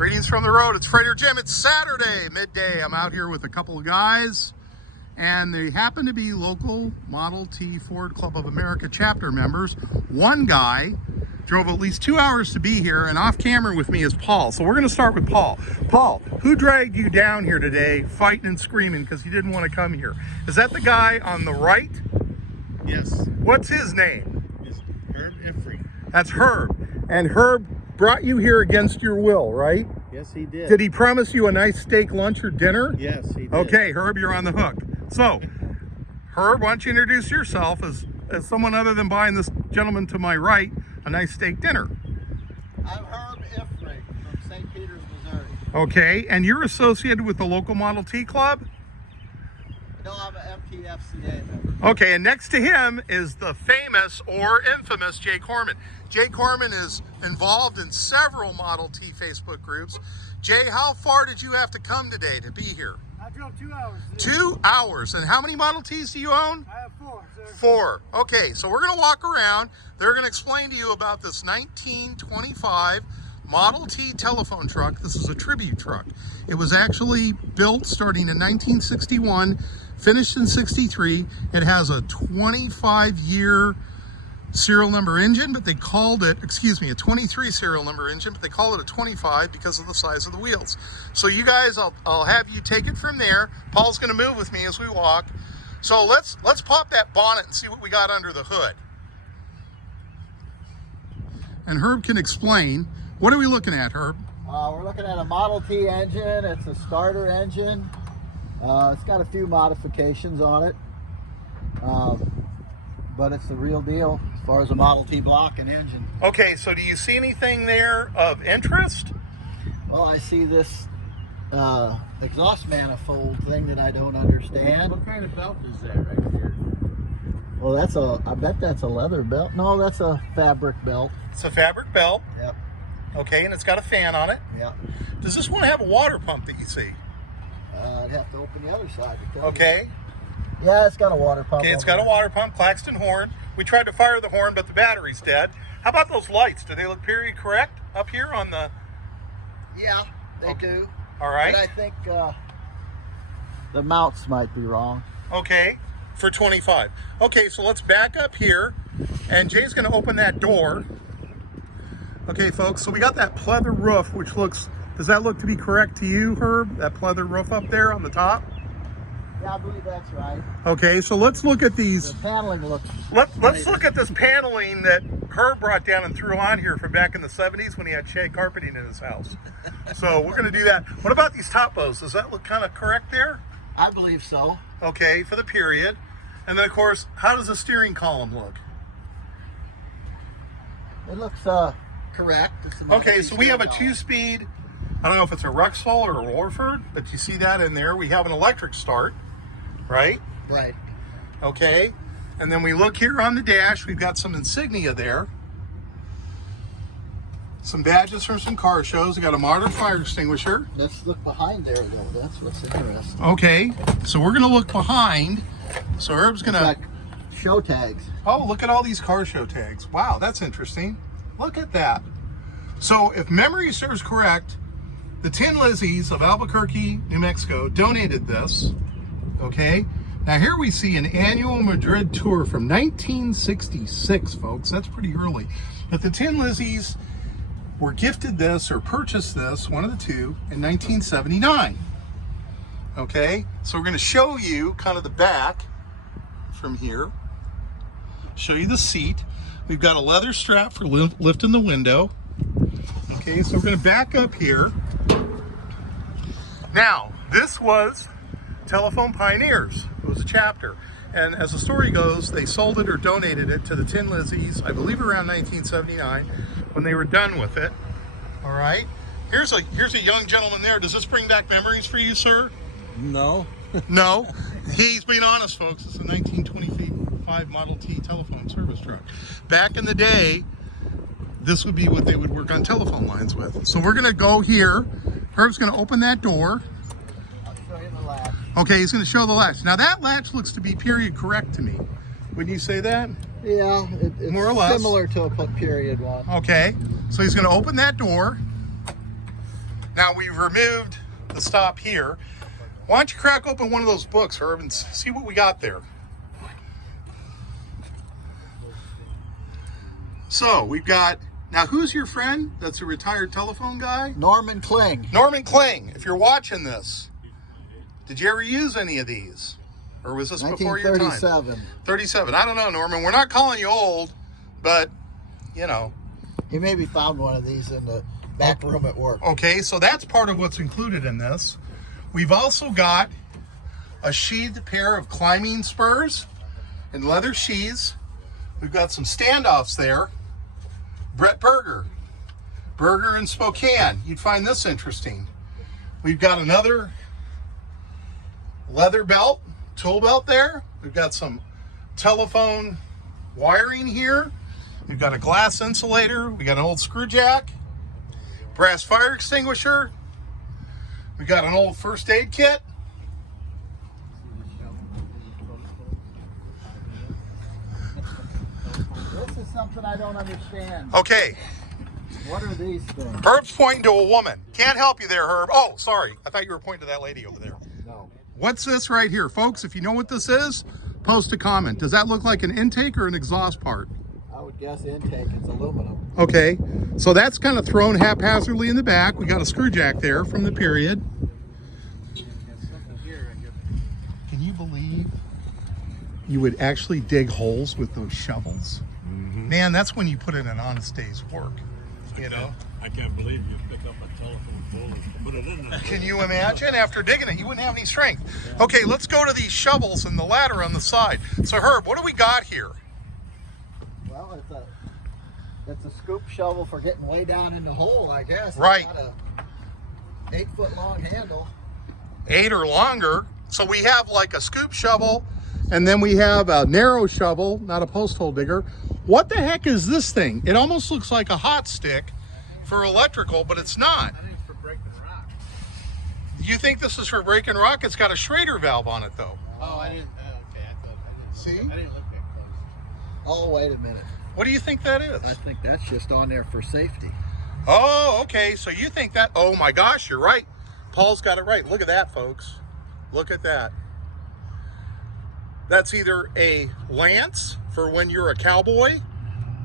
Greetings from the road. It's Freighter Jim. It's Saturday, midday. I'm out here with a couple of guys, and they happen to be local Model T Ford Club of America chapter members. One guy drove at least 2 hours to be here, and off camera with me is Paul. So we're going to start with Paul. Paul, who dragged you down here today fighting and screaming because you didn't want to come here? Is that the guy on the right? Yes. What's his name? It's Herb Ifrey. That's Herb. And Herb brought you here against your will, right? Yes, he did. Did he promise you a nice steak lunch or dinner? Yes, he did. Okay, Herb, you're on the hook. So, Herb, why don't you introduce yourself as someone other than buying this gentleman to my right a nice steak dinner? I'm Herb Ifrey from St. Peters, Missouri. Okay, and you're associated with the local Model T Club? No, I'm an MTFCA member. Okay, and next to him is the famous or infamous Jay Corman. Jay Corman is involved in several Model T Facebook groups. Jay, how far did you have to come today to be here? I drove 2 hours. 2 hours. And how many Model Ts do you own? I have 4, sir. 4. Okay, so we're going to walk around. They're going to explain to you about this 1925 Model T telephone truck. This is a tribute truck. It was actually built starting in 1961, finished in 63. It has a 25-year serial number engine, but they called it, a 23 serial number engine, but they call it a 25 because of the size of the wheels. So you guys, I'll have you take it from there. Paul's going to move with me as we walk. So let's pop that bonnet and see what we got under the hood. And Herb can explain. What are we looking at, Herb? We're looking at a Model T engine. It's a starter engine. It's got a few modifications on it, but it's the real deal as far as a Model T block and engine. Okay, so do you see anything there of interest? Well, I see this exhaust manifold thing that I don't understand. What kind of belt is that right here? Well, I bet that's a leather belt. No, that's a fabric belt. It's a fabric belt. Yep. Okay, and it's got a fan on it. Yep. Does this one have a water pump that you see? I'd have to open the other side to tell you. Okay. Yeah, it's got a water pump. Okay, it's got a water pump, Claxton horn. We tried to fire the horn, but the battery's dead. How about those lights? Do they look period correct up here on the... Yeah, they do. All right. But I think the mounts might be wrong. Okay, for 25. Okay, so let's back up here, and Jay's going to open that door. Okay, folks, so we got that pleather roof, which looks... Does that look to be correct to you, Herb? That pleather roof up there on the top? Yeah, I believe that's right. Okay, so let's look at these. The paneling looks... Let's look at this paneling that Herb brought down and threw on here from back in the 70s when he had shag carpeting in his house. So we're going to do that. What about these top bows? Does that look kind of correct there? I believe so. Okay, for the period. And then, of course, how does the steering column look? It looks correct. Okay, so we have a 2-speed... I don't know if it's a Rexall or a Warford, but you see that in there. We have an electric start, right? Right. Okay. And then we look here on the dash. We've got some insignia there. Some badges from some car shows. We got a modern fire extinguisher. Let's look behind there, though. That's what's interesting. Okay. So we're going to look behind. So Herb's going to... Like show tags. Oh, look at all these car show tags. Wow, that's interesting. Look at that. So if memory serves correct, the Tin Lizzies of Albuquerque, New Mexico donated this, okay? Now here we see an annual Madrid tour from 1966, folks. That's pretty early. But the Tin Lizzies were gifted this or purchased this, one of the two, in 1979, okay? So we're gonna show you kind of the back from here, show you the seat. We've got a leather strap for lifting the window. Okay, so we're gonna back up here. Now, this was Telephone Pioneers. It was a chapter. And as the story goes, they sold it or donated it to the Tin Lizzies, I believe around 1979, when they were done with it. All right. Here's a young gentleman there. Does this bring back memories for you, sir? No. No. He's being honest, folks. It's a 1925 Model T telephone service truck. Back in the day, this would be what they would work on telephone lines with. So we're going to go here. Herb's going to open that door. I'll show you the latch. Okay, he's going to show the latch. Now that latch looks to be period correct to me. Wouldn't you say that? Yeah, it's more or less similar to a period one. Okay, so he's going to open that door. Now we've removed the stop here. Why don't you crack open one of those books, Herb, and see what we got there. So we've got, now who's your friend? That's a retired telephone guy? Norman Kling. Norman Kling, if you're watching this, did you ever use any of these? Or was this before your time? 1937. 37. I don't know, Norman. We're not calling you old, but, you know. He maybe found one of these in the back room at work. Okay, so that's part of what's included in this. We've also got a sheathed pair of climbing spurs and leather sheaths. We've got some standoffs there. Brett Berger in Spokane. You'd find this interesting. We've got another leather belt, tool belt there. We've got some telephone wiring here. We've got a glass insulator. We got an old screw jack, brass fire extinguisher. We got an old first aid kit. This is something I don't understand. Okay, What are these things? Herb's pointing to a woman. Can't help you there, Herb. Oh, sorry. I thought you were pointing to that lady over there. No. What's this right here? Folks, if you know what this is, post a comment. Does that look like an intake or an exhaust part? I would guess intake. It's aluminum. Okay, so that's kind of thrown haphazardly in the back. We got a screw jack there from the period. Can you believe you would actually dig holes with those shovels? Man, that's when you put in an honest day's work, you know? I can't believe you pick up a telephone pole and put it in there. Can you imagine? After digging it, you wouldn't have any strength. Okay, let's go to these shovels and the ladder on the side. So Herb, what do we got here? Well, it's a scoop shovel for getting way down in the hole, I guess. Right. It's got a 8-foot long handle. 8 or longer. So we have like a scoop shovel, and then we have a narrow shovel, not a post hole digger. What the heck is this thing? It almost looks like a hot stick for electrical, but it's not. I think it's for breaking rock. You think this is for breaking rock? It's got a Schrader valve on it though. Oh, I didn't. Okay, I thought I didn't. See? I didn't look that close. Oh, wait a minute. What do you think that is? I think that's just on there for safety. Oh, okay. So you think that, oh my gosh, you're right. Paul's got it right. Look at that, folks. Look at that. That's either a lance for when you're a cowboy,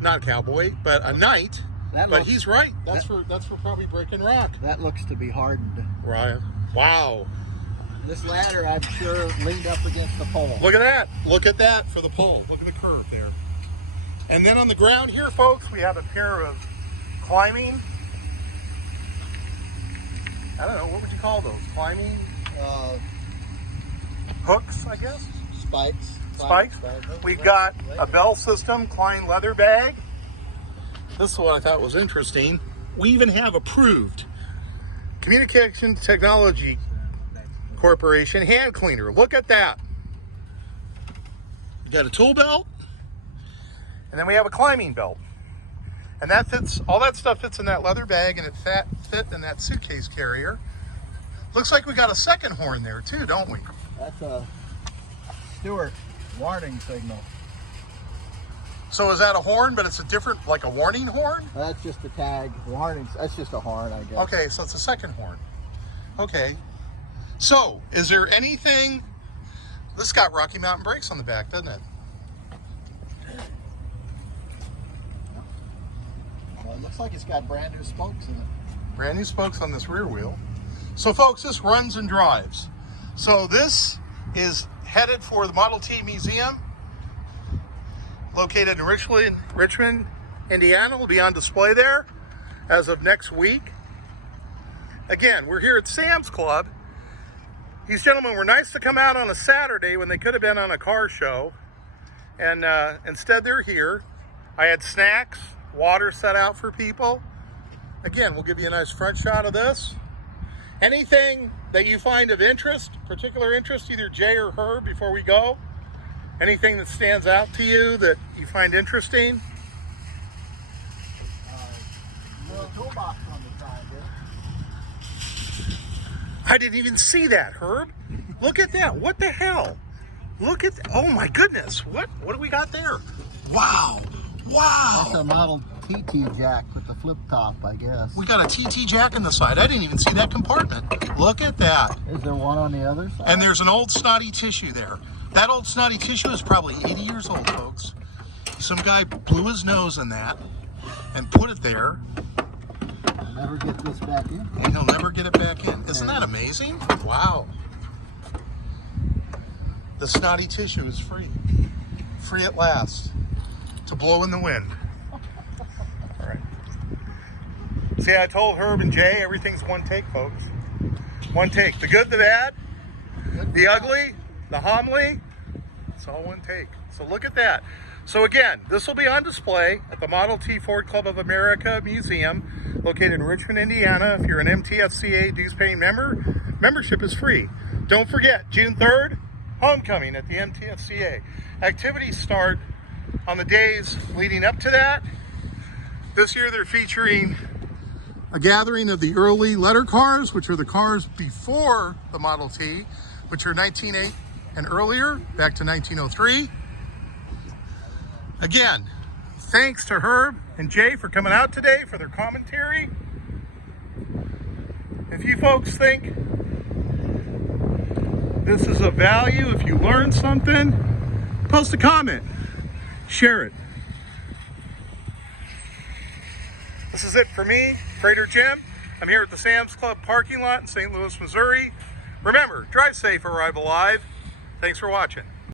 not cowboy, but a knight. But he's right. That's for probably breaking rock. That looks to be hardened. Right. Wow. This ladder, I'm sure, leaned up against the pole. Look at that. Look at that for the pole. Look at the curve there. And then on the ground here, folks, we have a pair of climbing, I don't know, what would you call those? Climbing hooks, I guess? Spikes. Spikes. We've got a bell system, Klein leather bag. This is what I thought was interesting. We even have approved Communication Technology Corporation hand cleaner. Look at that. We got a tool belt, and then we have a climbing belt. And that fits, all that stuff fits in that leather bag, and it fit in that suitcase carrier. Looks like we got a second horn there too, don't we? That's a Stewart warning signal. So is that a horn, but it's a different, like a warning horn? That's just a tag. Warning. That's just a horn, I guess. Okay, so it's a second horn. Okay. So, is there anything, this got Rocky Mountain brakes on the back, doesn't it? Well, it looks like it's got brand new spokes in it. Brand new spokes on this rear wheel. So folks, this runs and drives. So this is headed for the Model T Museum, located in Richmond, Indiana. Will be on display there as of next week. Again, we're here at Sam's Club. These gentlemen were nice to come out on a Saturday when they could have been on a car show. And instead they're here. I had snacks, water set out for people. Again, we'll give you a nice front shot of this. Anything that you find of interest, particular interest, either Jay or Herb, before we go? Anything that stands out to you that you find interesting? Little toolbox on the side there. I didn't even see that, Herb. Look at that. What the hell? Look at, oh my goodness. What do we got there? Wow. Wow. That's a Model TT jack with the flip top, I guess. We got a TT jack in the side. I didn't even see that compartment. Look at that. Is there one on the other side? And there's an old snotty tissue there. That old snotty tissue is probably 80 years old, folks. Some guy blew his nose in that and put it there. I'll never get this back in. And he'll never get it back in. Isn't that amazing? Wow. The snotty tissue is free. Free at last. To blow in the wind. All right. See, I told Herb and Jay, everything's one take, folks. One take. The good, the bad, the ugly, the homely. It's all one take. So look at that. So again, this will be on display at the Model T Ford Club of America Museum, located in Richmond, Indiana. If you're an MTFCA dues-paying member, membership is free. Don't forget, June 3rd, homecoming at the MTFCA. Activities start on the days leading up to that. This year they're featuring a gathering of the early letter cars, which are the cars before the Model T, which are 1908 and earlier, back to 1903. Again, thanks to Herb and Jay for coming out today for their commentary. If you folks think this is of value, if you learned something, post a comment, share it. This is it for me, Freighter Jim. I'm here at the Sam's Club parking lot in St. Louis, Missouri. Remember, drive safe, arrive alive. Thanks for watching.